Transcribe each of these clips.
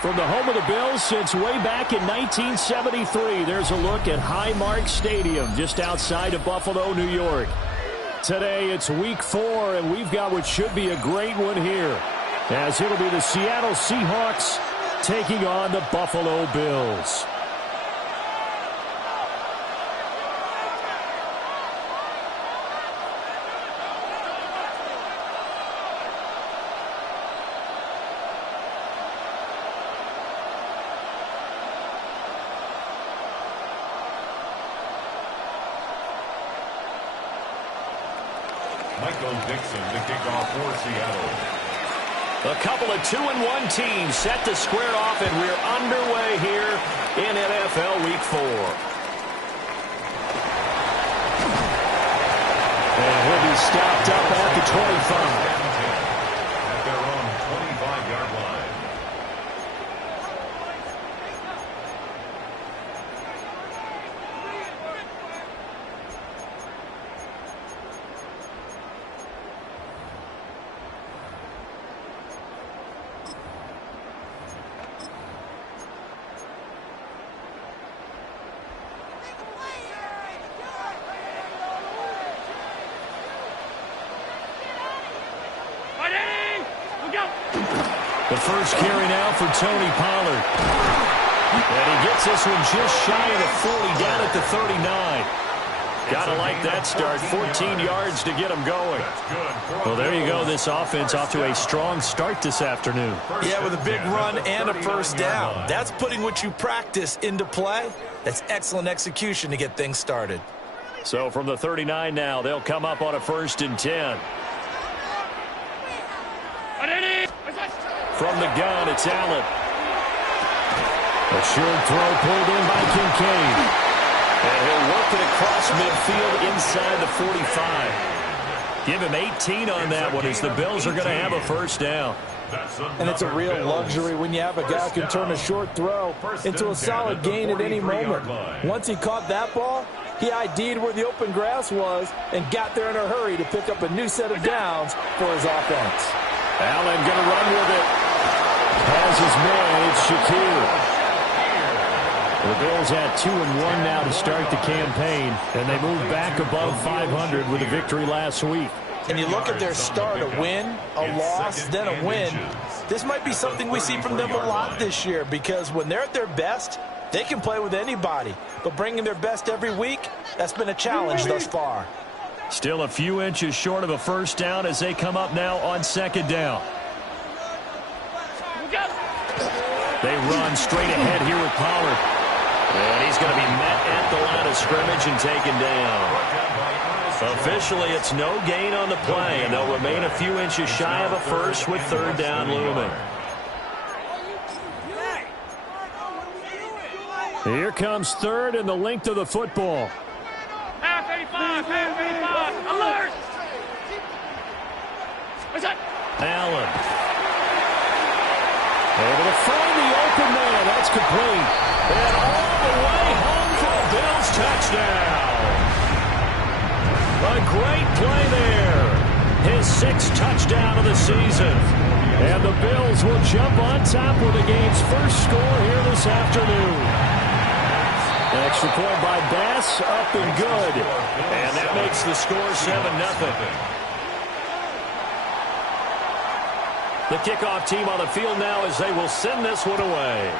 From the home of the Bills since way back in 1973, there's a look at Highmark Stadium just outside of Buffalo, New York. Today it's week 4, and we've got what should be a great one here, as it'll be the Seattle Seahawks taking on the Buffalo Bills. The kickoff for Seattle. A couple of 2-1 teams set to square off, and we're underway here in NFL Week 4. And he'll be stopped up at the 25. At their own 25-yard line. The first carry now for Tony Pollard. And he gets this one just shy of the 40, down at the 39. Gotta like that start. 14 yards to get him going. Well, there you go. This offense off to a strong start this afternoon. Yeah, with a big run and a first down. That's putting what you practice into play. That's excellent execution to get things started. So from the 39 now, they'll come up on a 1st and 10. From the gun, it's Allen. A short throw pulled in by Kincaid. And he'll work it across midfield inside the 45. Give him 18 on that one, as the Bills are going to have a first down. And it's a real luxury when you have a guy who can turn a short throw into a solid gain at any moment. Once he caught that ball, he ID'd where the open grass was and got there in a hurry to pick up a new set of downs for his offense. Allen going to run with it. Has his man, it's Shakir. The Bills had 2-1 now to start the campaign, and they moved back above 500 with a victory last week. And you look at their start, a win, a loss, then a win. This might be something we see from them a lot this year, because when they're at their best, they can play with anybody. But bringing their best every week, that's been a challenge thus far. Still a few inches short of a first down as they come up now on 2nd down. They run straight ahead here with Pollard. And he's going to be met at the line of scrimmage and taken down. Officially, it's no gain on the play, and they'll remain a few inches shy of a first with 3rd down looming. Here comes 3rd and the length of the football. Alert! What's that? Allen. Able to find the open man. That's complete. And all the way home for a Bills touchdown. A great play there. His 6th touchdown of the season. And the Bills will jump on top with the game's first score here this afternoon. An extra point by Bass, up and good. And that makes the score 7-0. The kickoff team on the field now as they will send this one away.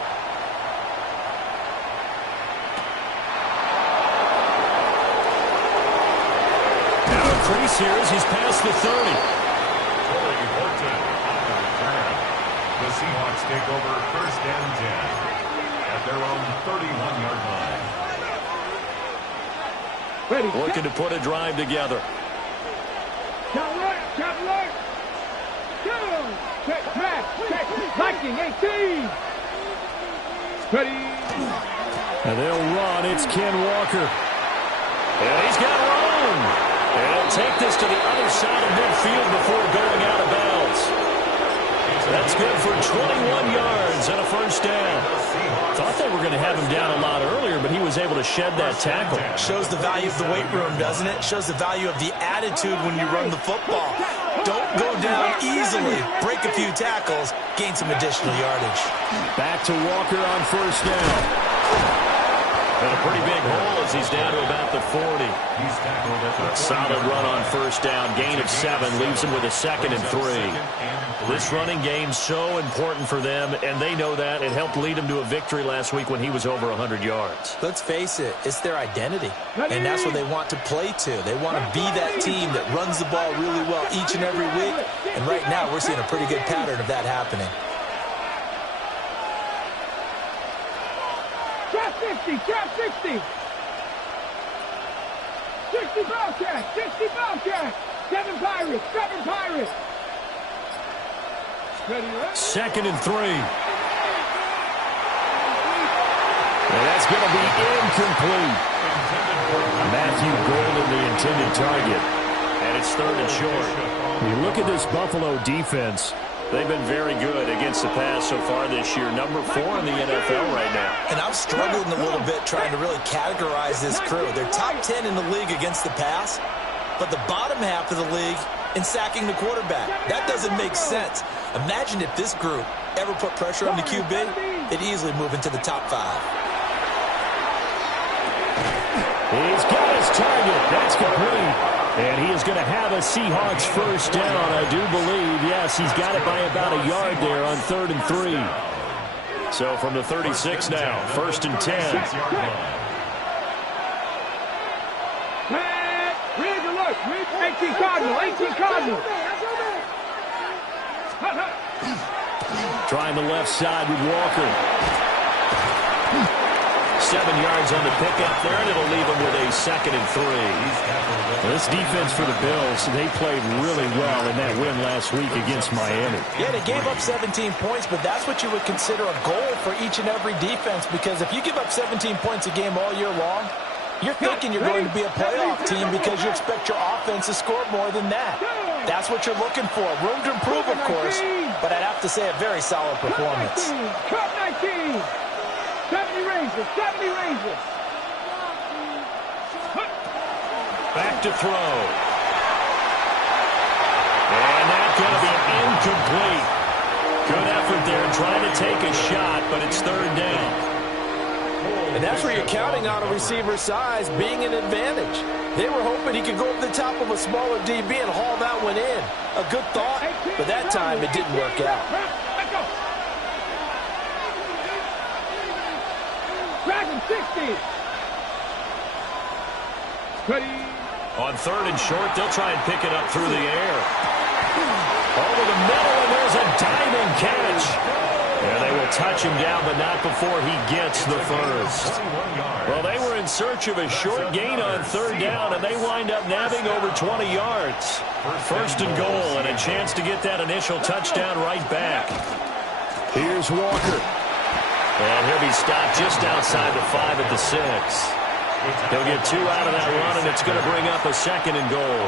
Now a crease here as he's past the 30. Scoring 14 on the return. The Seahawks take over 1st and 10 at their own 31-yard line. Looking to put a drive together. Viking 18. Ready. And they'll run. It's Ken Walker. And he's got room. And he'll take this to the other side of midfield before going out of bounds. That's good for 21 yards and a 1st down. Thought they were going to have him down a lot earlier, but he was able to shed that tackle. Shows the value of the weight room, doesn't it? Shows the value of the attitude when you run the football. Don't go down easily. Break a few tackles. Gain some additional yardage. Back to Walker on 1st down. And a pretty big hole as he's down to about the 40. He's tackled at the Solid run on 1st down. Gain of 7 leaves him with a 2nd and 3. This running game's so important for them, and they know that. It helped lead them to a victory last week when he was over 100 yards. Let's face it, it's their identity, and that's what they want to play to. They want to be that team that runs the ball really well each and every week, and right now we're seeing a pretty good pattern of that happening. Trap 60, trap 60. 60 Bobcat, 60 Bobcat. 7 Pirates, 7 Pirates. Ready, ready. 2nd and 3. And that's going to be incomplete. Matthew Golden, the intended target. And it's 3rd and short. You look at this Buffalo defense. They've been very good against the pass so far this year. Number 4 in the NFL right now. And I'm struggling a little bit trying to really categorize this crew. They're top 10 in the league against the pass, but the bottom half of the league in sacking the quarterback. That doesn't make sense. Imagine if this group ever put pressure on the QB, it'd easily move into the top 5. He's got his target. That's complete. And he is going to have a Seahawks 1st down, I do believe. Yes, he's got it by about a yard there on 3rd and 3. So from the 36 now, 1st and 10. Rig alert. 18 Cardinal, 18 Cardinal. Trying the left side with Walker. 7 yards on the pickup there, and it'll leave him with a 2nd and 3. This defense for the Bills, they played really well in that win last week against Miami. Yeah, they gave up 17 points, but that's what you would consider a goal for each and every defense, because if you give up 17 points a game all year long, you're thinking you're going to be a playoff team because you expect your offense to score more than that. That's what you're looking for. Room to improve, of course, but I'd have to say a very solid performance. Cut 19. 70 Rangers, 70 Rangers. Back to throw. And that's going to be incomplete. Good effort there trying to take a shot, but it's 3rd down. And that's where you're counting on a receiver's size being an advantage. They were hoping he could go over the top of a smaller DB and haul that one in. A good thought, but that time it didn't work out. Dragon 60. Ready. On 3rd and short, they'll try and pick it up through the air. Over the middle, and there's a diving catch. And they will touch him down, but not before he gets the 1st. Well, they were in search of a short gain on 3rd down, and they wind up nabbing over 20 yards. 1st and goal, and a chance to get that initial touchdown right back. Here's Walker. And he'll be stopped just outside the 5 at the 6. They'll get 2 out of that run, and it's going to bring up a 2nd and goal.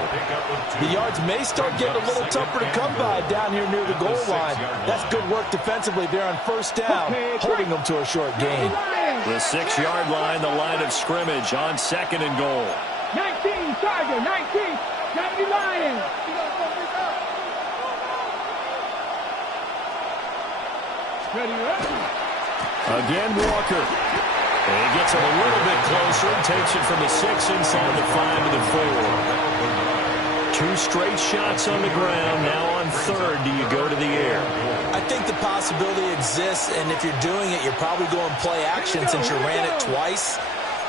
The yards may start getting a little tougher to come by down here near the goal line. That's good work defensively there on 1st down, holding them to a short gain. The 6-yard line, the line of scrimmage on 2nd and goal. 19, Tiger, 19, 70 Lions. Ready, ready. Again, Walker. And he gets it a little bit closer and takes it from the 6 inside the 5 to the 4. 2 straight shots on the ground. Now on 3rd, do you go to the air? I think the possibility exists, and if you're doing it, you're probably going play action since you ran it twice.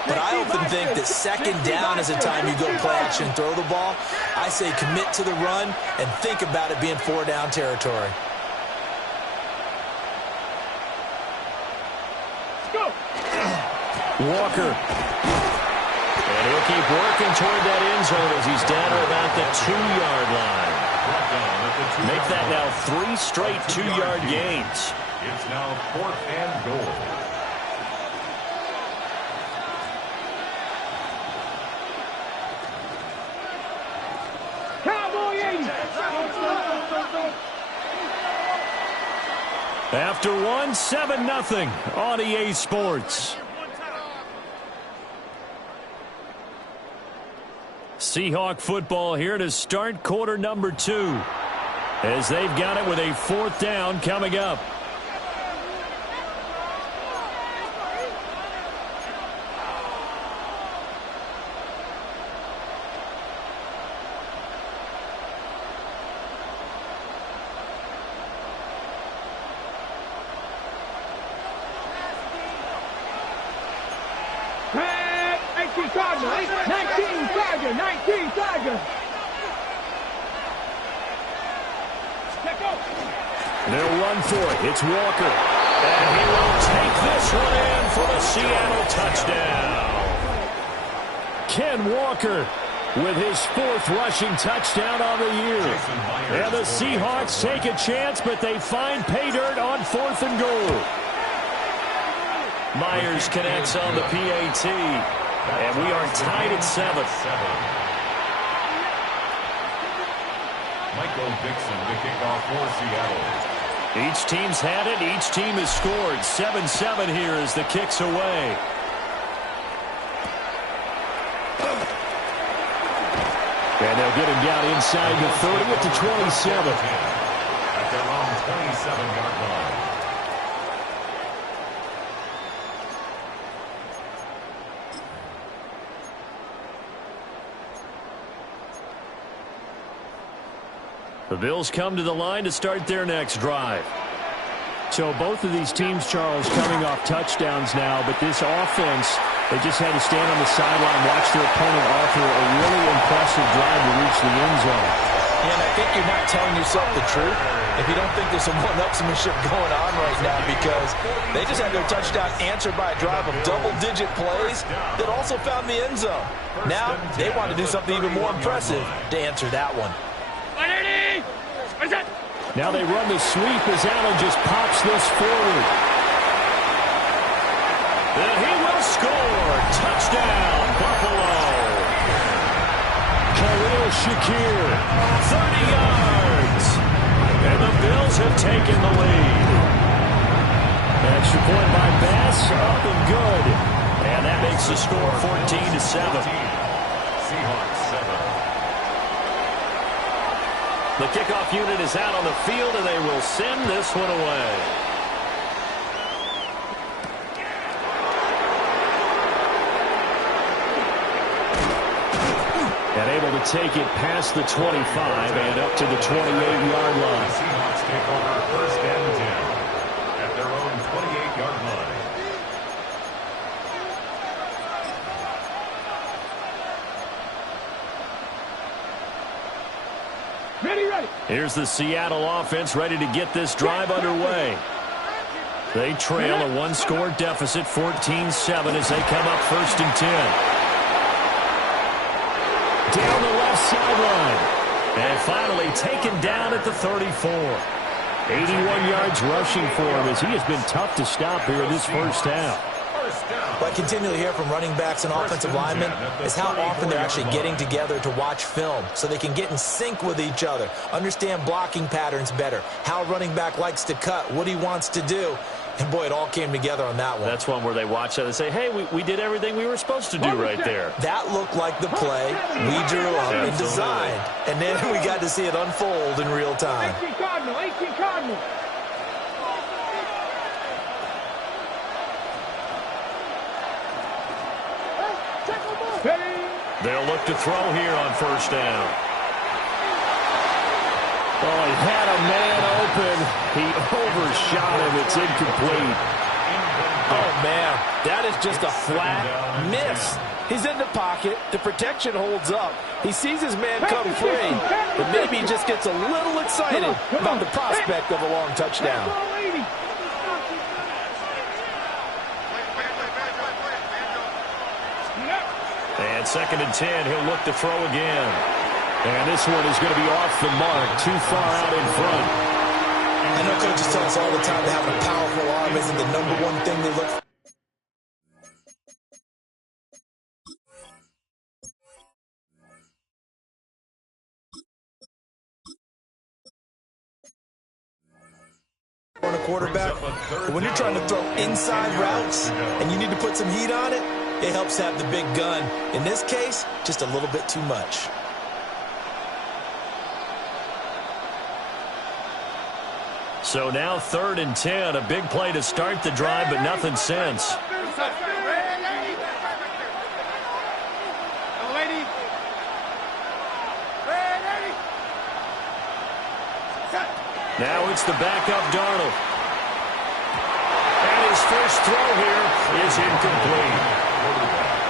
But I often think that 2nd down is the time you go play action and throw the ball. I say commit to the run and think about it being 4-down territory. Walker. And he'll keep working toward that end zone as he's down to about the 2-yard line. Make that now 3 straight 2-yard gains. It's now 4th and goal. Cowboy 80. After 1, 7-0 on EA Sports. Seahawk football here to start quarter number 2 as they've got it with a 4th down coming up. Tiger, 19 Tiger, 19 Tiger. They'll run for it. It's Walker. And he will take this one in for a Seattle touchdown. Ken Walker with his 4th rushing touchdown on the year. And the Seahawks take a chance, but they find pay dirt on 4th and goal. Myers connects on the PAT. And we are tied at 7. Michael Dixon to kick off for Seattle. Each team's had it. Each team has scored. 7-7 here as the kick's away. And they'll get him down inside the 30 at the 27. At their own 27-yard line. The Bills come to the line to start their next drive. So both of these teams, Charles, coming off touchdowns now, but this offense, they just had to stand on the sideline, watch their opponent offer a really impressive drive to reach the end zone. And I think you're not telling yourself the truth if you don't think there's some one-upsmanship going on right now, because they just had their touchdown answered by a drive of double-digit plays that also found the end zone. Now they want to do something even more impressive to answer that one. Now they run the sweep as Allen just pops this forward. And he will score. Touchdown, Buffalo. Khalil Shakir, 30 yards. And the Bills have taken the lead. Extra point by Bass, up and good. And that makes the score 14-7. Seahawks 7. The kickoff unit is out on the field, and they will send this one away. And able to take it past the 25 and up to the 28-yard line. The Seahawks take over 1st and 10 at their own 28-yard line. Ready. Here's the Seattle offense ready to get this drive underway. They trail a 1-score deficit, 14-7, as they come up 1st and 10. Down the left sideline. And finally taken down at the 34. 81 yards rushing for him as he has been tough to stop here in this first half. What I continually hear from running backs and offensive linemen is how often they're actually getting together to watch film so they can get in sync with each other, understand blocking patterns better, how a running back likes to cut, what he wants to do. And, boy, it all came together on that one. That's one where they watch that and say, hey, we did everything we were supposed to do right there. That looked like the play we drew up and designed. And then we got to see it unfold in real time. 18 Cardinal, 18 Cardinal. They'll look to throw here on first down. Oh, he had a man open. He overshot him. It's incomplete. Oh, man, that is just a flat miss. He's in the pocket. The protection holds up. He sees his man come free, but maybe he just gets a little excited about the prospect of a long touchdown. And 2nd and 10, he'll look to throw again. And this one is going to be off the mark, too far out in front. I know coaches tell us all the time that having a powerful arm isn't the number one thing they look for. On a quarterback, but when you're trying to throw inside routes and you need to put some heat on it, it helps have the big gun. In this case, just a little bit too much. So now 3rd and 10, a big play to start the drive, but nothing since. Now it's the backup Darnold. And his first throw here is incomplete.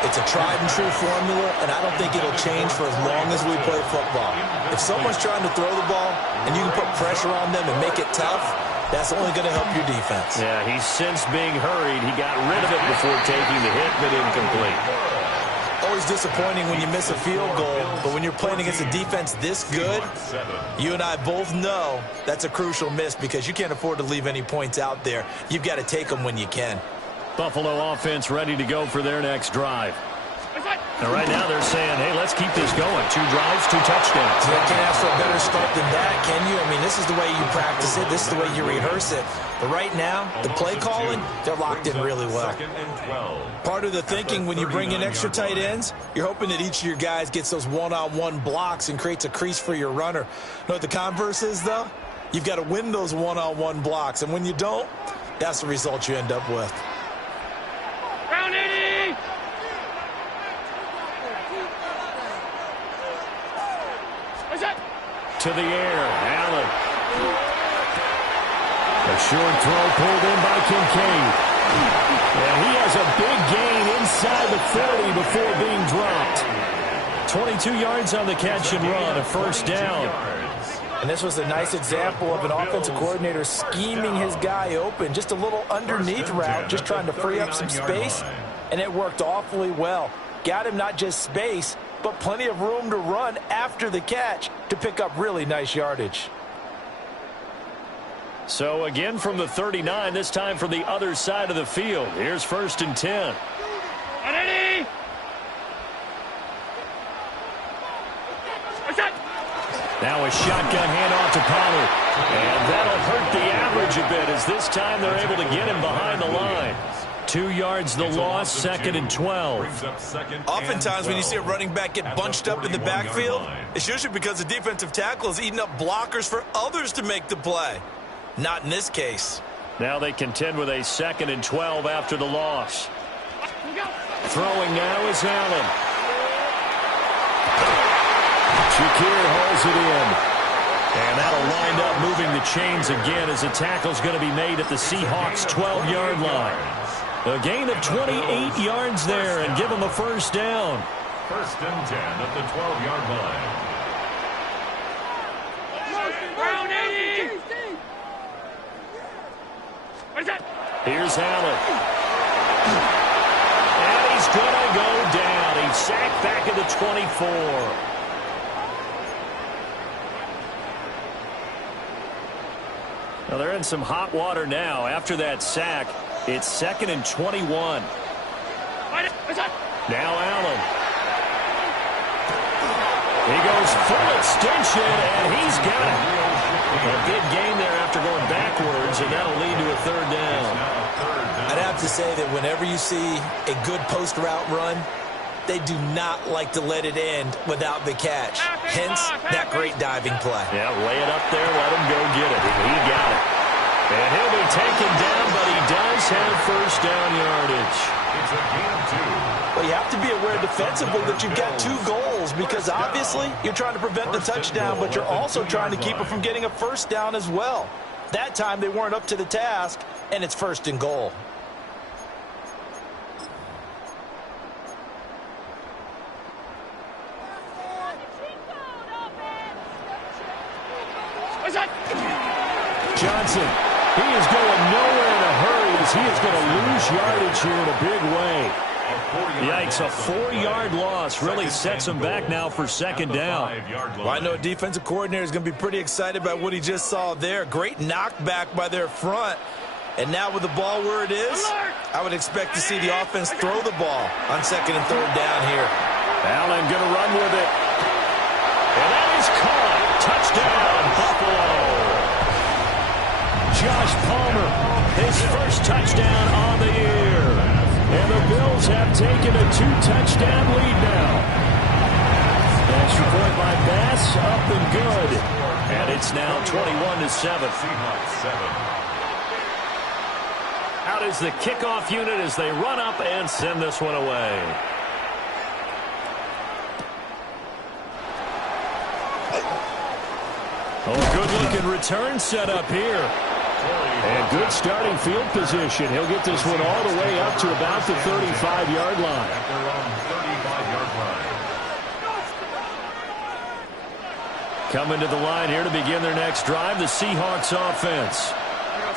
It's a tried-and-true formula, and I don't think it'll change for as long as we play football. If someone's trying to throw the ball and you can put pressure on them and make it tough, that's only going to help your defense. Yeah, he's since being hurried. He got rid of it before taking the hit, but incomplete. Always disappointing when you miss a field goal, but when you're playing against a defense this good, you and I both know that's a crucial miss because you can't afford to leave any points out there. You've got to take them when you can. Buffalo offense ready to go for their next drive. And right now they're saying, hey, let's keep this going. 2 drives, 2 touchdowns. You can't ask for a better start than that, can you? I mean, this is the way you practice it. This is the way you rehearse it. But right now, the play calling, they're locked in really well. Part of the thinking when you bring in extra tight ends, you're hoping that each of your guys gets those one-on-one blocks and creates a crease for your runner. You know what the converse is, though? You've got to win those one-on-one blocks. And when you don't, that's the result you end up with. To the air, Allen. A short throw pulled in by Kincaid. And he has a big gain inside the 40 before being dropped. 22 yards on the catch and run, a first down. And this was a nice example of an offensive coordinator scheming his guy open. Just a little underneath route, just trying to free up some space. And it worked awfully well. Got him not just space, but plenty of room to run after the catch to pick up really nice yardage. So again from the 39, this time from the other side of the field. Here's 1st and 10. Now a shotgun handoff to Pollard. And that'll hurt the average a bit as this time they're able to get him behind the line. 2 yards the loss, 2nd and 12. Oftentimes when you see a running back get bunched up in the backfield, it's usually because the defensive tackle is eating up blockers for others to make the play. Not in this case. Now they contend with a 2nd and 12 after the loss. Throwing now is Allen. Shakir holds it in. And that'll wind up moving the chains again as the tackle's going to be made at the Seahawks' 12-yard line. A gain of 28 yards there and give them a first down. 1st and 10 at the 12-yard line. Here's Allen. And he's going to go down. He's sacked back at the 24. Now they're in some hot water now. After that sack, it's 2nd and 21. Now Allen. He goes full extension, and he's got it. A big gain there after going backwards, and that'll lead to a third down. I'd have to say that whenever you see a good post route run, they do not like to let it end without the catch. Hence, that great diving play. Yeah, lay it up there, let him go get it. He got it. And he'll be taken down, but he does have first down yardage. It's a gain of 2. Well, you have to be aware defensively that you've got 2 goals because obviously you're trying to prevent the touchdown, but you're also trying to keep it from getting a first down as well. That time they weren't up to the task, and it's first and goal. Johnson, he is going nowhere in a hurry as he is going to lose yardage here in a big way. Yikes, a 4-yard loss really sets him back now for second down. Well, I know a defensive coordinator is going to be pretty excited about what he just saw there. Great knockback by their front. And now with the ball where it is, I would expect to see the offense throw the ball on second and third down here. Allen going to run with it. And that is caught. Touchdown, Buffalo. Josh Palmer, his first touchdown on the year. And the Bills have taken a 2-touchdown lead now. Extra point by Bass, up and good. And it's now 21-7. Seahawks 7. Out is the kickoff unit as they run up and send this one away. Oh, good-looking return set up here. And good starting field position. He'll get this one all the way up to about the 35-yard line. At their own 35-yard line. Coming to the line here to begin their next drive, the Seahawks offense.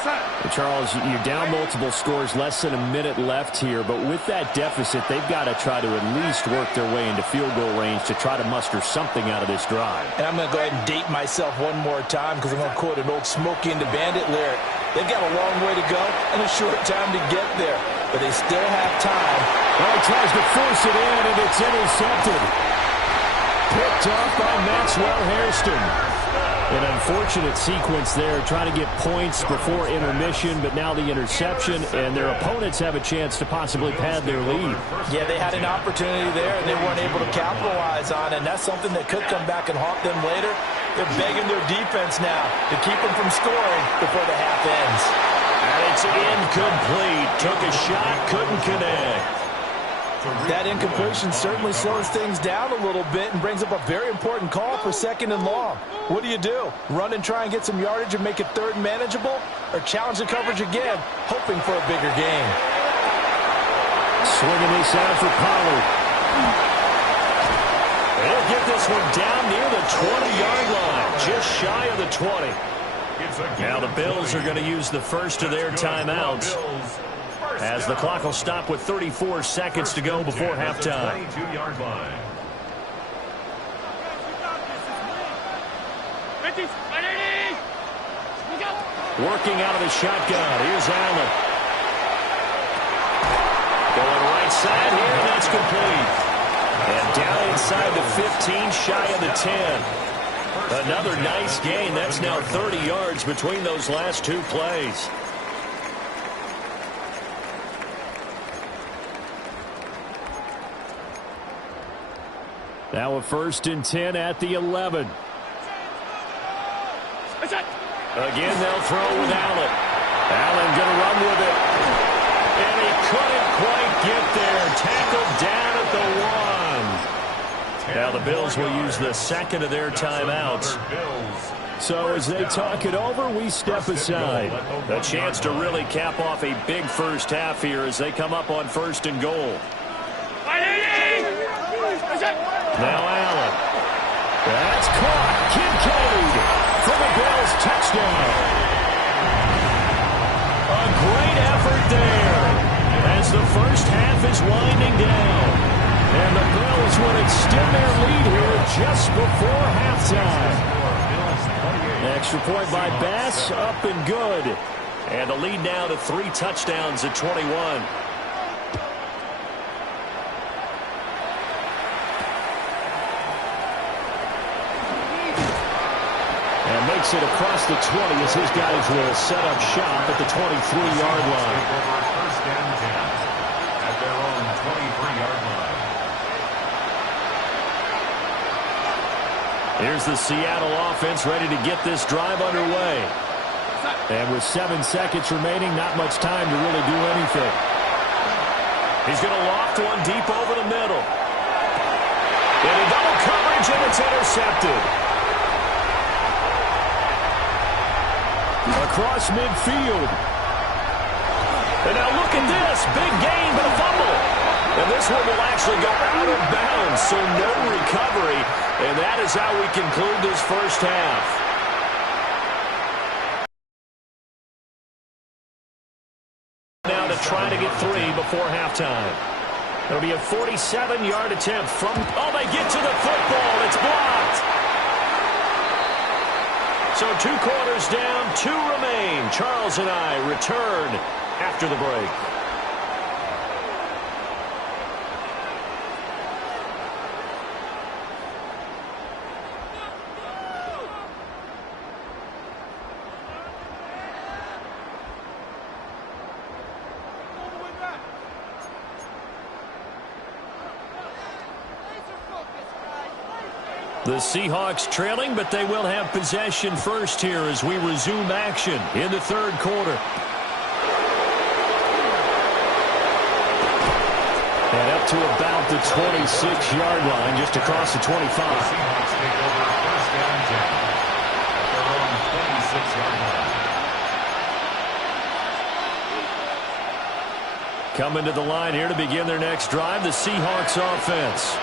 And Charles, you're down multiple scores, less than a minute left here, but with that deficit, they've got to try to at least work their way into field goal range to try to muster something out of this drive. And I'm going to go ahead and date myself one more time because I'm going to quote an old Smokey and the Bandit lyric. They've got a long way to go and a short time to get there, but they still have time. Well, he tries to force it in, and it's intercepted. Picked off by Maxwell Hairston. An unfortunate sequence there, trying to get points before intermission, but now the interception, and their opponents have a chance to possibly pad their lead. Yeah, they had an opportunity there, and they weren't able to capitalize on it, and that's something that could come back and haunt them later. They're begging their defense now to keep them from scoring before the half ends. And it's incomplete. Took a shot, couldn't connect. That incompletion certainly slows things down a little bit and brings up a very important call for second and long. What do? Run and try and get some yardage and make it third and manageable? Or challenge the coverage again, hoping for a bigger gain? Swinging this out for Pollard. They'll get this one down near the 20-yard line, just shy of the 20. Now the Bills are going to use the first of their timeouts, as the clock will stop with 34 seconds to go before halftime. Working out of the shotgun. Here's Allen. Going right side here, and that's complete. And down inside the 15, shy of the 10. Another nice gain. That's now 30 yards between those last two plays. Now a 1st and 10 at the 11. Again, they'll throw with Allen. Allen going to run with it. And he couldn't quite get there. Tackled down at the 1. Now the Bills will use the second of their timeouts. So as they talk it over, we step aside. A chance to really cap off a big first half here as they come up on 1st and goal. Now Allen. That's caught. Kincaid for the Bills, touchdown. A great effort there as the first half is winding down. And the Bills will extend their lead here just before halftime. Extra point by Bass, up and good. And the lead now to 3 touchdowns at 21. takes it across the 20 as his guys will set up shop at the 23-yard line. First and 10 at their own 23-yard line. Here's the Seattle offense ready to get this drive underway. And with 7 seconds remaining, not much time to really do anything. He's going to loft one deep over the middle. And a double coverage, and it's intercepted. Across midfield. And now look at this. Big gain, but a fumble. And this one will actually go out of bounds, so no recovery. And that is how we conclude this first half. Now to try to get 3 before halftime. It'll be a 47-yard attempt from... Oh, they get to the football. It's blocked. So 2 quarters down, 2 remain. Charles and I return after the break. The Seahawks trailing, but they will have possession first here as we resume action in the third quarter. And up to about the 26-yard line, just across the 25. The Seahawks take over first and 10 at their own 26-yard line. Coming to the line here to begin their next drive, the Seahawks offense.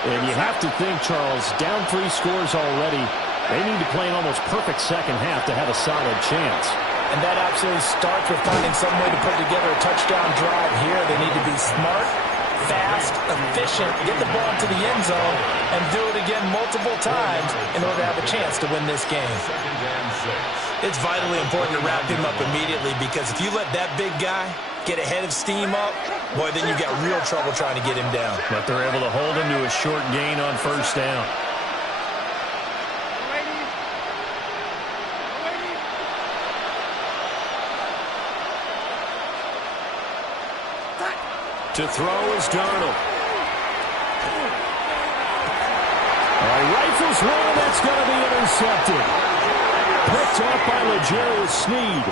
And you have to think, Charles, down 3 scores already. They need to play an almost perfect second half to have a solid chance. And that absolutely starts with finding some way to put together a touchdown drive here. They need to be smart, fast, efficient, get the ball into the end zone, and do it again multiple times in order to have a chance to win this game. Second and 6. It's vitally important to wrap him up immediately, because if you let that big guy get ahead of steam up, boy, then you got real trouble trying to get him down. But they're able to hold him to a short gain on first down. To throw is Darnold. Rifles one, that's going to be intercepted. Picked off by L'Jarius Sneed.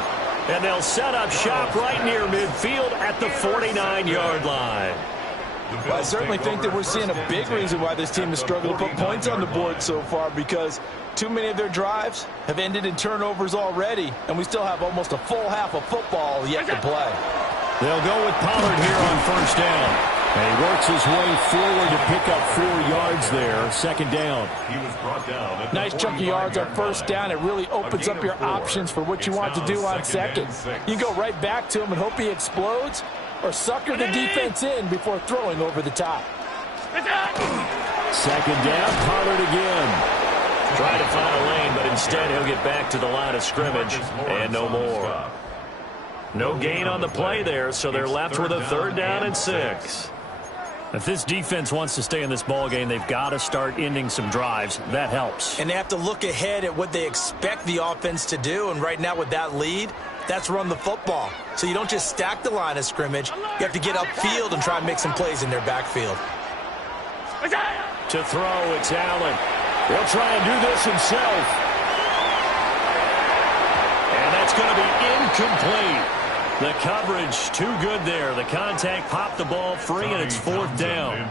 And they'll set up shop right near midfield at the 49-yard line. Well, I certainly think that we're seeing a big reason why this team has struggled to put points on the board so far, because too many of their drives have ended in turnovers already, and we still have almost a full half of football yet to play. They'll go with Pollard here on first down. And he works his way forward to pick up 4 yards there. Second down. He was brought down at Nice chunk of yards on first down. It really opens up your options for what you want to do on second. You go right back to him and hope he explodes, or sucker the defense in before throwing over the top. Second down, Pollard again. Try to find a lane, but instead he'll get back to the line of scrimmage and no more. No gain on the play there, so they're left with a 3rd down and 6. If this defense wants to stay in this ballgame, they've got to start ending some drives. That helps. And they have to look ahead at what they expect the offense to do, and right now with that lead, that's run the football. So you don't just stack the line of scrimmage. You have to get upfield and try and make some plays in their backfield. To throw, it's Allen. He'll try and do this himself. And that's going to be incomplete. The coverage too good there. The contact popped the ball free, and it's 4th down.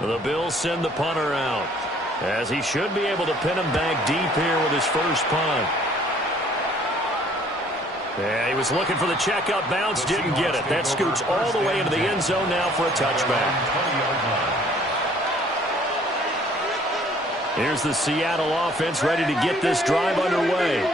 The Bills send the punter out, as he should be able to pin him back deep here with his first punt. Yeah, he was looking for the checkup bounce, didn't get it. That scoots all the way into the end zone now for a touchback. Here's the Seattle offense ready to get this drive underway.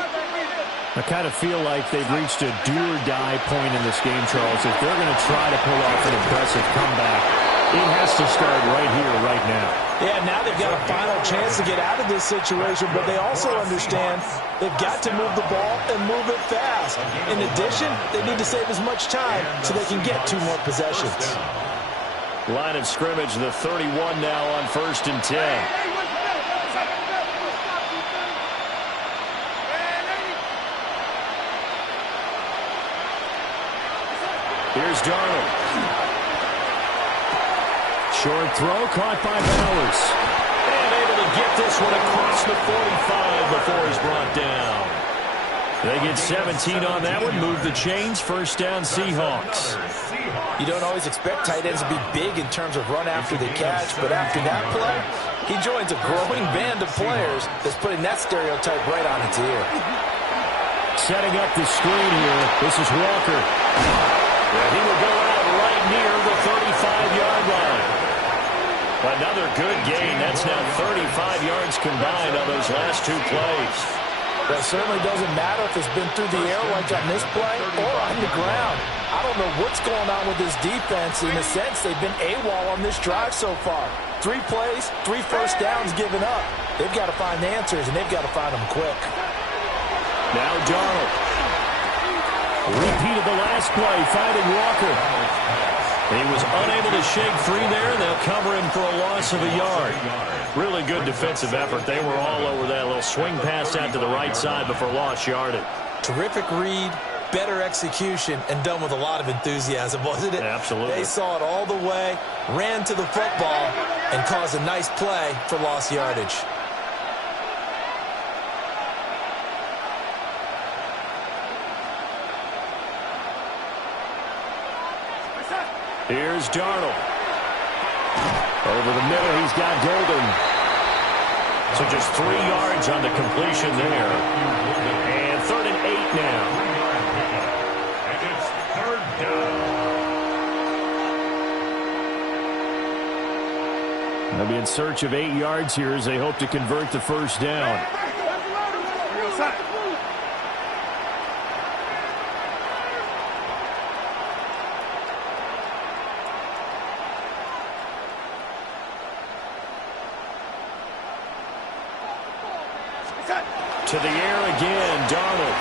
I kind of feel like they've reached a do-or-die point in this game, Charles. If they're going to try to pull off an impressive comeback, it has to start right here, right now. Yeah, now they've got a final chance to get out of this situation, but they also understand they've got to move the ball and move it fast. In addition, they need to save as much time so they can get 2 more possessions. Line of scrimmage, the 31 now on 1st and 10. Here's Darnold. Short throw caught by Bowers. And able to get this one across the 45 before he's brought down. They get 17 on that one. Move the chains. First down, Seahawks. You don't always expect tight ends to be big in terms of run after the catch, but after that play, he joins a growing band of players that's putting that stereotype right on its ear. Setting up the screen here. This is Walker. And he will go out right near the 35-yard line. Another good gain. That's now 35 yards combined on those last two plays. That certainly doesn't matter if it's been through the air like on this play or on the ground. I don't know what's going on with this defense. In a sense, they've been AWOL on this drive so far. 3 plays, 3 first downs given up. They've got to find answers, and they've got to find them quick. Now Darnold. Repeated the last play, finding Walker. He was unable to shake free there. They'll cover him for a loss of a yard. Really good defensive effort. They were all over that little swing pass out to the right side before lost yardage. Terrific read, better execution, and done with a lot of enthusiasm, wasn't it? Absolutely. They saw it all the way, ran to the football, and caused a nice play for lost yardage. Here's Darnold. Over the middle, he's got Golden. So just 3 yards on the completion there. And 3rd and 8 now. And it's 3rd down. They'll be in search of 8 yards here as they hope to convert the first down. To the air again, Darnold.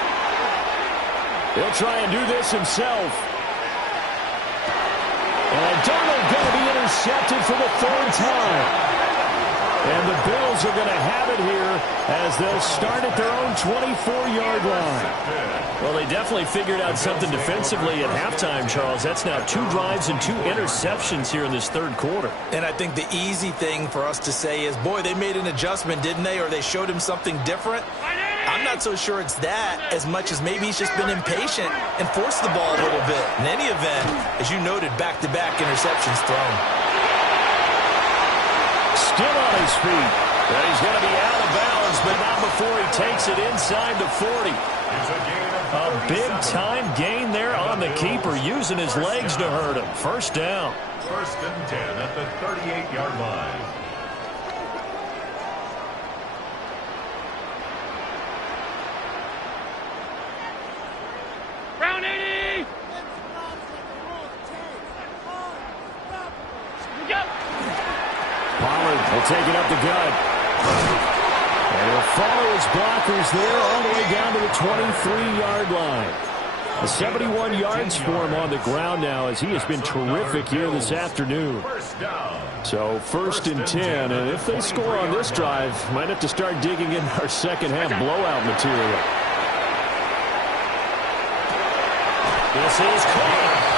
He'll try and do this himself. And Darnold going to be intercepted for the 3rd time. And the Bills are going to have it here as they'll start at their own 24-yard line. Well, they definitely figured out something defensively at halftime, Charles. That's now 2 drives and 2 interceptions here in this 3rd quarter. And I think the easy thing for us to say is, boy, they made an adjustment, didn't they? Or they showed him something different. I'm not so sure it's that as much as maybe he's just been impatient and forced the ball a little bit. In any event, as you noted, back-to-back interceptions thrown. Still on his feet. And he's going to be out of bounds, but not before he takes it inside the 40. A big-time gain there on the keeper, using his legs to hurt him. First down. 1st and 10 at the 38-yard line. Round 80! Pollard will take it up the gut. And he'll follow his blockers there all the way down to the 23-yard line. 71 yards for him on the ground now as he has been terrific here this afternoon. So 1st and 10, and if they score on this drive, might have to start digging in our second half blowout material. This is caught.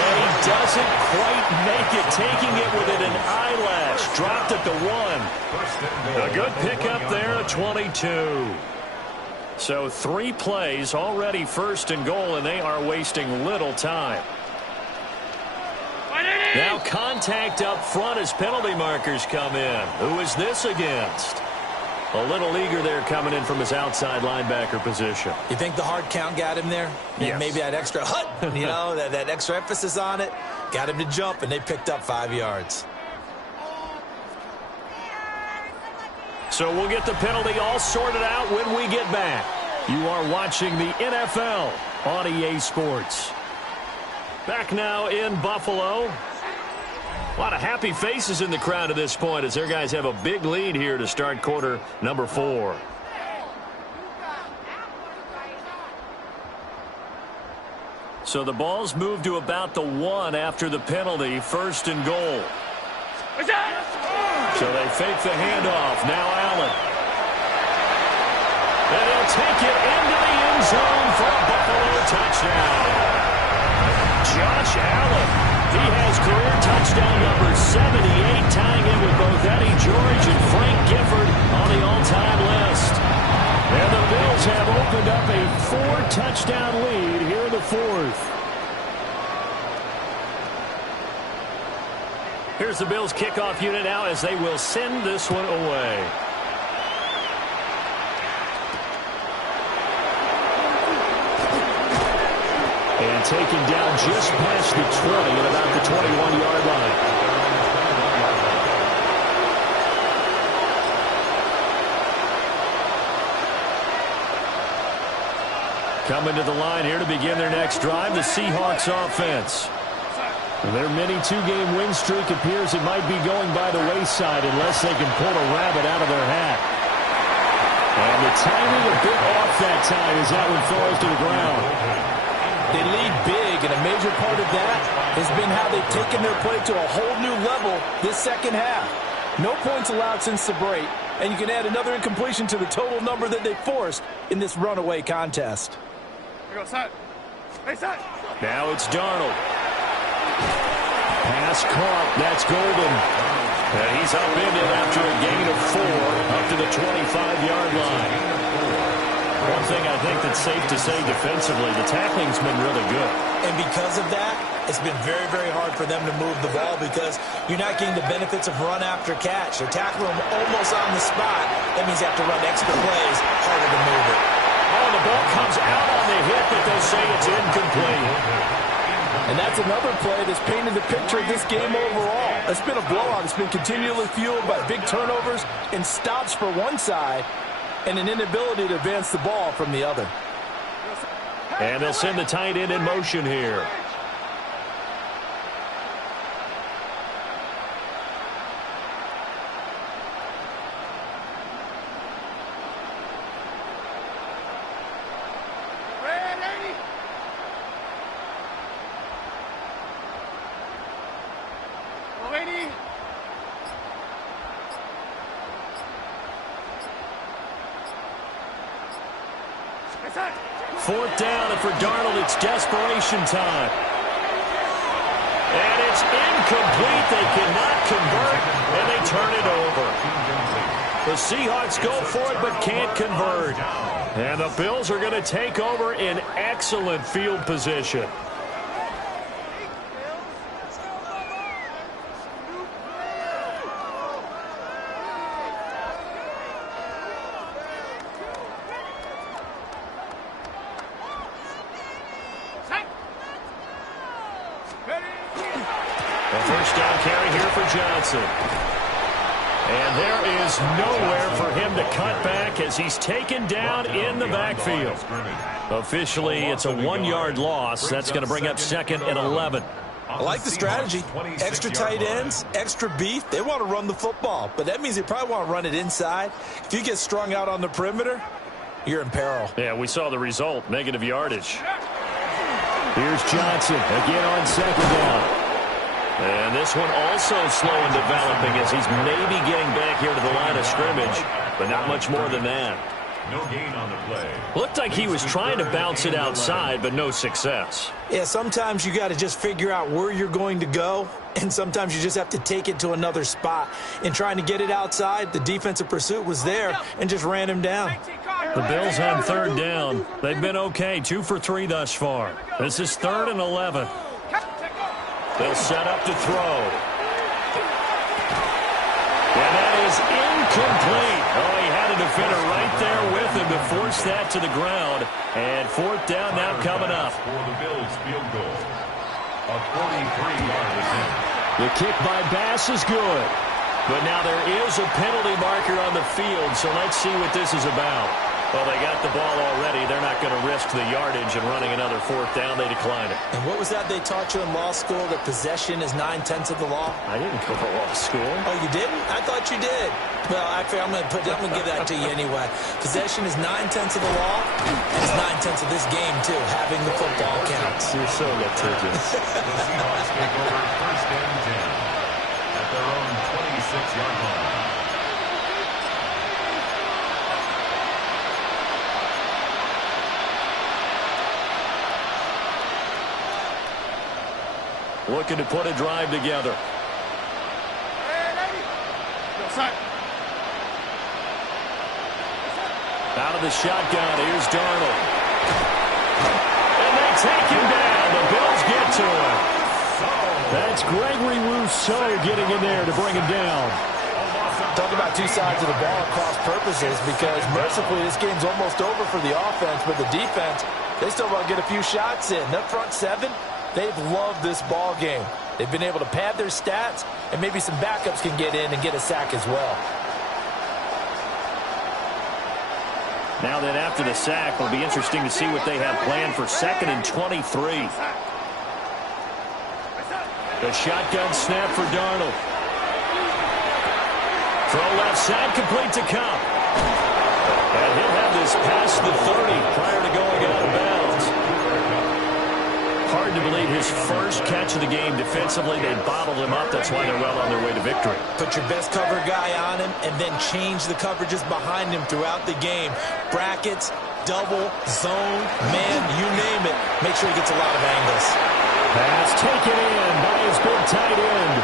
And he doesn't quite make it, taking it within an eyelash. Dropped at the 1. A good pickup there at 22. So 3 plays already 1st and goal, and they are wasting little time. Now contact up front as penalty markers come in. Who is this against? A little eager there coming in from his outside linebacker position. You think the hard count got him there? Yes. Maybe that extra that extra emphasis on it got him to jump, and they picked up 5 yards. So we'll get the penalty all sorted out when we get back. You are watching the NFL on EA Sports. Back now in Buffalo. A lot of happy faces in the crowd at this point as their guys have a big lead here to start quarter number 4. So the ball's moved to about the 1 after the penalty, 1st and goal. So they fake the handoff. Now Allen. And he'll take it into the end zone for a Buffalo touchdown. Josh Allen. He has career touchdown number 78, tying in with both Eddie George and Frank Gifford on the all-time list. And the Bills have opened up a 4-touchdown lead here in the fourth. Here's the Bills kickoff unit now as they will send this one away. And taken down just past the 20 at about the 21-yard line. Coming to the line here to begin their next drive, the Seahawks offense. Their mini two-game win streak appears it might be going by the wayside unless they can pull a rabbit out of their hat. And the timing a bit off that time as that one falls to the ground. They lead big, and a major part of that has been how they've taken their play to a whole new level this second half. No points allowed since the break, and you can add another incompletion to the total number that they forced in this runaway contest. Now it's Darnold. Pass caught. That's Golden. And he's upended after a gain of 4 up to the 25-yard line. One thing I think that's safe to say defensively, the tackling's been really good. And because of that, it's been very, very hard for them to move the ball because you're not getting the benefits of run after catch. They're tackling them almost on the spot. That means you have to run extra plays, harder to move it. Oh, the ball comes out on the hit, but they'll say it's incomplete. And that's another play that's painted the picture of this game overall. It's been a blowout. It's been continually fueled by big turnovers and stops for one side and an inability to advance the ball from the other. And they'll send the tight end in motion here. Fourth down, and for Darnold, it's desperation time. And it's incomplete. They cannot convert, and they turn it over. The Seahawks go for it, but can't convert. And the Bills are going to take over in excellent field position. Johnson. And there is nowhere for him to cut back as he's taken down in the backfield. Officially, it's a 1-yard loss. That's going to bring up 2nd and 11. I like the strategy. Extra tight ends, extra beef. They want to run the football, but that means they probably want to run it inside. If you get strung out on the perimeter, you're in peril. Yeah, we saw the result, negative yardage. Here's Johnson again on 2nd down. And this one also slow in developing as he's maybe getting back here to the line of scrimmage, but not much more than that. No gain on the play. Looked like he was trying to bounce it outside, but no success. Yeah, sometimes you got to just figure out where you're going to go, and sometimes you just have to take it to another spot. In trying to get it outside, the defensive pursuit was there and just ran him down. The Bills on 3rd down. They've been okay, 2 for 3 thus far. This is 3rd and 11. They'll set up to throw. And that is incomplete. Oh, he had a defender right there with him to force that to the ground. And 4th down now coming up. For the Bills field goal. A 43-yard attempt. The kick by Bass is good. But now there is a penalty marker on the field, so let's see what this is about. Well, they got the ball already. They're not going to risk the yardage and running another 4th down. They decline it. And what was that they taught you in law school, that possession is 9/10 of the law? I didn't go to law school. Oh, you didn't? I thought you did. Well, actually, I'm going to give that to you anyway. Possession is 9/10 of the law, and it's 9/10 of this game, too. Having the football counts. You're so litigious. The Seahawks take over 1st and 10 at their own 26-yard line. looking to put a drive together. Out of the shotgun, here's Darnold. And they take him down. The Bills get to him. That's Gregory Rousseau getting in there to bring him down. Talk about two sides of the ball cross purposes, because mercifully this game's almost over for the offense, but the defense, they still want to get a few shots in. That front seven, they've loved this ball game. They've been able to pad their stats, and maybe some backups can get in and get a sack as well. Now that after the sack, it'll be interesting to see what they have planned for 2nd and 23. The shotgun snap for Darnold. Throw left side, complete to Cup. And he'll have this past the 30 prior to going out of bounds. Hard to believe his first catch of the game defensively. They bottled him up. That's why they're well on their way to victory. Put your best cover guy on him and then change the coverages behind him throughout the game. Brackets, double, zone, man, you name it. Make sure he gets a lot of angles. Pass taken in by his big tight end.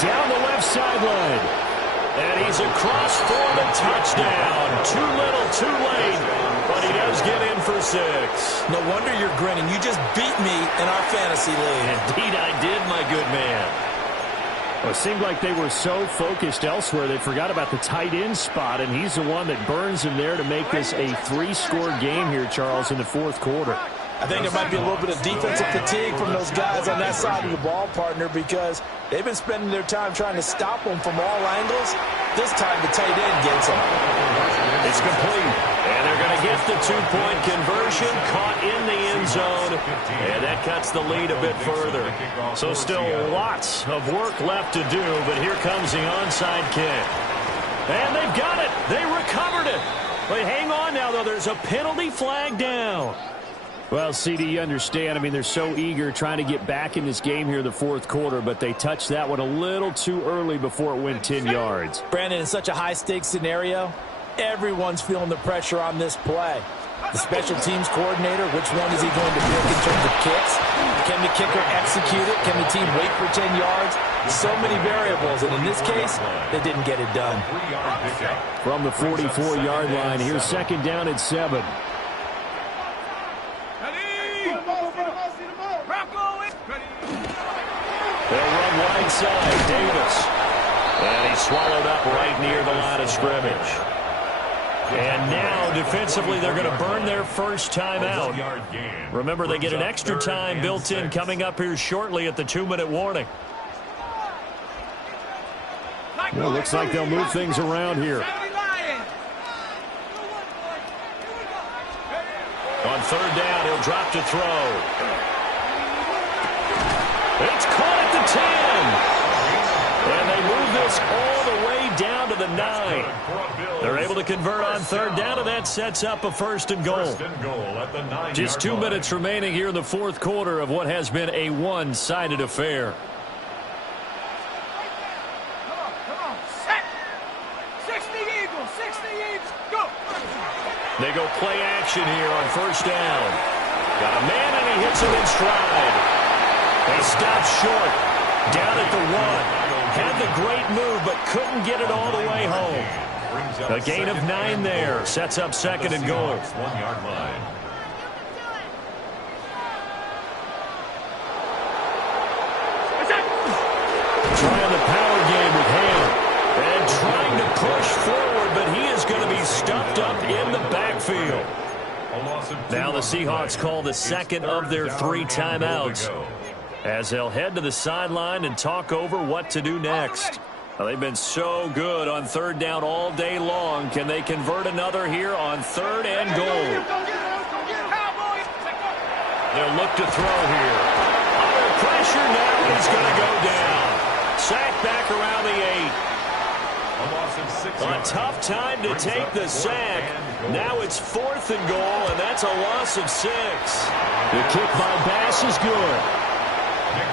Down the left sideline. And he's across for the touchdown. Too little, too late. But he does get in for 6. No wonder you're grinning. You just beat me in our fantasy league. Indeed I did, my good man. Well, it seemed like they were so focused elsewhere they forgot about the tight end spot, and he's the one that burns him there to make this a 3-score game here, Charles, in the 4th quarter. I think there might be a little bit of defensive fatigue from those guys on that side of the ball, partner, because they've been spending their time trying to stop them from all angles. This time the tight end gets them. It's complete. And they're going to get the 2-point conversion, caught in the end zone, and that cuts the lead a bit further. So still lots of work left to do, but here comes the onside kick. And they've got it. They recovered it. But hang on now, though. There's a penalty flag down. Well, CD, you understand. I mean, they're so eager trying to get back in this game here in the 4th quarter, but they touched that one a little too early before it went 10 yards. Brandon, in such a high-stakes scenario, everyone's feeling the pressure on this play. The special teams coordinator, which one is he going to pick in terms of kicks? Can the kicker execute it? Can the team wait for 10 yards? So many variables, and in this case, they didn't get it done. From the 44-yard line, here's 2nd down at 7. They'll run wide side, Davis. And he's swallowed up right near the line of scrimmage. And now, defensively, they're going to burn their first timeout. Remember, they get an extra time built in coming up here shortly at the 2-minute warning. Well, looks like they'll move things around here. On 3rd down, he'll drop to throw. It's caught at the 10. And they move this all the way down to the 9. They're able to convert on 3rd down, and that sets up a 1st and goal. Just 2 minutes remaining here in the 4th quarter of what has been a one-sided affair. They go play action here on 1st down. Got a man, and he hits him in stride. They stop short. Down at the 1. Had the great move, but couldn't get it all the way home. A gain of 9 there. Sets up 2nd and goal. 1-yard line. Trying the power game with Ham. And trying to push forward, but he is going to be stuffed up in the backfield. Now the Seahawks call the 2nd of their 3 timeouts, as they'll head to the sideline and talk over what to do next. Well, they've been so good on 3rd down all day long. Can they convert another here on 3rd and goal? They'll look to throw here. Under pressure now, he's going to go down. Sack back around the 8. A tough time to take the sack. Now it's 4th and goal, and that's a loss of 6. The kick by Bass is good.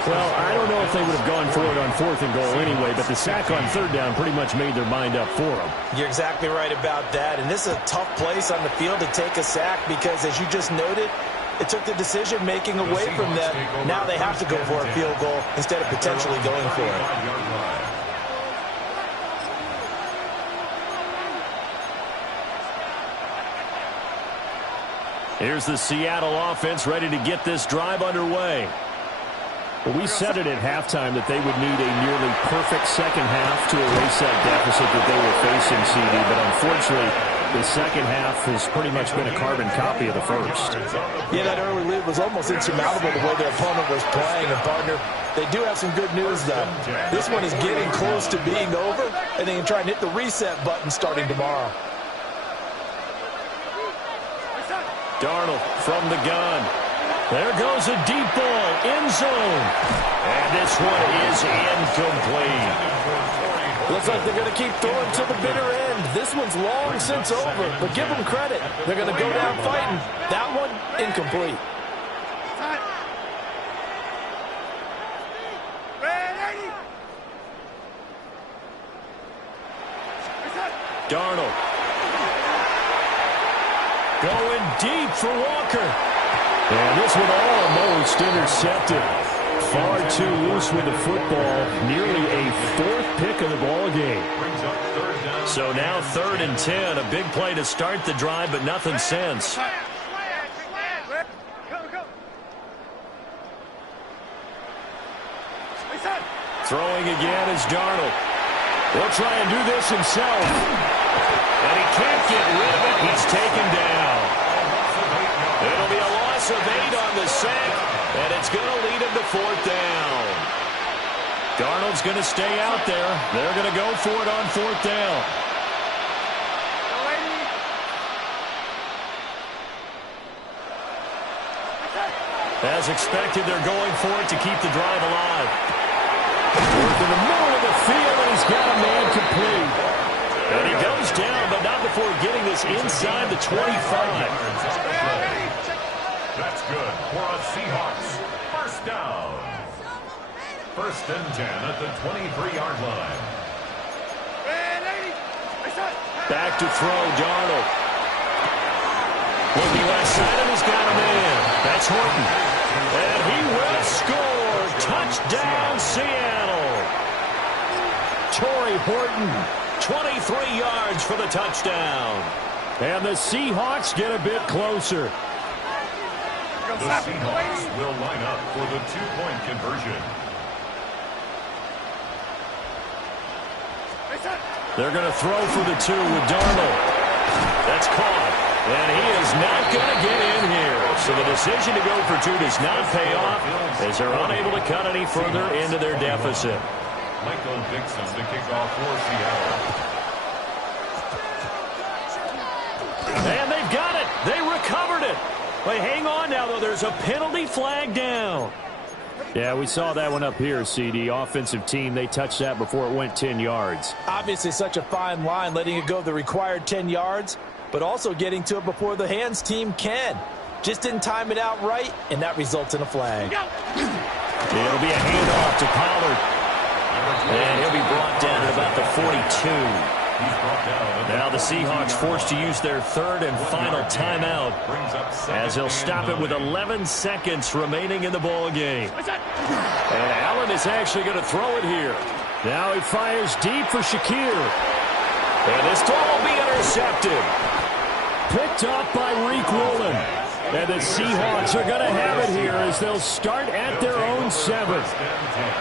Well, I don't know if they would have gone for it on 4th and goal anyway, but the sack on 3rd down pretty much made their mind up for them. You're exactly right about that, and this is a tough place on the field to take a sack because, as you just noted, It took the decision-making away from them. Now they have to go for a field goal instead of potentially going for it. Here's the Seattle offense ready to get this drive underway. Well, we said it at halftime that they would need a nearly perfect second half to erase that deficit that they were facing, CD. But unfortunately, the second half has pretty much been a carbon copy of the first. Yeah, that early lead was almost insurmountable the way their opponent was playing. And, partner, they do have some good news, though. This one is getting close to being over, and they can try and hit the reset button starting tomorrow. Darnold from the gun. There goes a deep ball, end zone. And this one is incomplete. Looks like they're going to keep throwing to the bitter end. This one's long since over, but give them credit. They're going to go down fighting. That one, incomplete. Darnold. Going deep for Walker. And this one almost intercepted. Far too loose with the football. Nearly a fourth pick of the ball game. So now 3rd and 10. A big play to start the drive, but nothing since. Throwing again is Darnold. He'll try and do this himself. And he can't get rid of it. He's taken down. It'll be a loss of 8 on the sack, and it's going to lead him to 4th down. Darnold's going to stay out there. They're going to go for it on 4th down. As expected, they're going for it to keep the drive alive. Working the middle of the field, and he's got a man complete. And he goes down, but not before getting this inside the 25. That's good for a Seahawks first down. 1st and 10 at the 23-yard line. Back to throw, Darnold. Looking left side, and he's got a man. That's Horton. And he will score. Touchdown, Seattle. Torrey Horton, 23 yards for the touchdown. And the Seahawks get a bit closer. The Seahawks will line up for the 2-point conversion. They're going to throw for the 2 with Darnold. That's caught. And he is not going to get in here. So the decision to go for 2 does not pay off as they're unable to cut any further into their deficit. Michael Dixon to kick off for Seattle. And they've got it. They recovered it. But hang on now, though. There's a penalty flag down. Yeah, we saw that one up here, CD. Offensive team, they touched that before it went 10 yards. Obviously such a fine line, letting it go the required 10 yards, but also getting to it before the hands team can. Just didn't time it out right, and that results in a flag. It'll be a handoff to Pollard. And he'll be brought down at about the 42. Now the Seahawks forced to use their 3rd and final timeout as they'll stop it with 11 seconds remaining in the ball game. And Allen is actually going to throw it here. Now he fires deep for Shakir. And this throw will be intercepted. Picked up by Reek Woolen. And the Seahawks are going to have it here as they'll start at their own 7.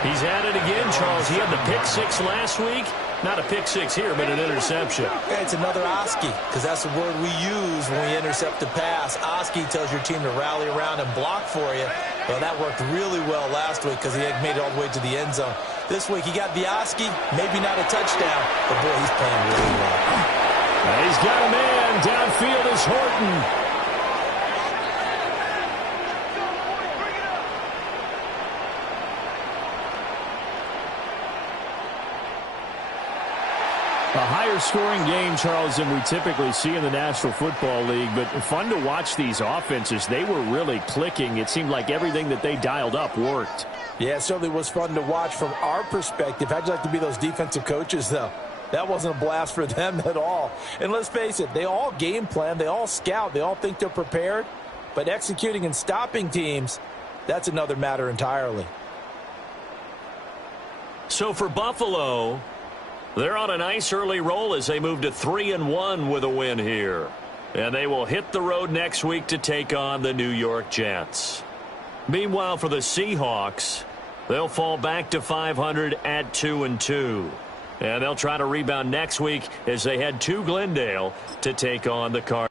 He's at it again, Charles. He had the pick 6 last week. Not a pick 6 here, but an interception. It's another Oski, because that's the word we use when we intercept a pass. Oski tells your team to rally around and block for you. Well, that worked really well last week because he had made it all the way to the end zone. This week he got the Oski, maybe not a touchdown, but boy, he's playing really well. He's got a man. Downfield is Horton. A higher-scoring game, Charles, than we typically see in the National Football League, but fun to watch these offenses. They were really clicking. It seemed like everything that they dialed up worked. Yeah, it certainly was fun to watch from our perspective. How'd you like to be those defensive coaches, though? That wasn't a blast for them at all. And let's face it, they all game plan, they all scout, they all think they're prepared. But executing and stopping teams, that's another matter entirely. So for Buffalo, they're on a nice early roll as they move to 3-1 with a win here. And they will hit the road next week to take on the New York Jets. Meanwhile, for the Seahawks, they'll fall back to 500 at 2-2. And they'll try to rebound next week as they head to Glendale to take on the Cardinals.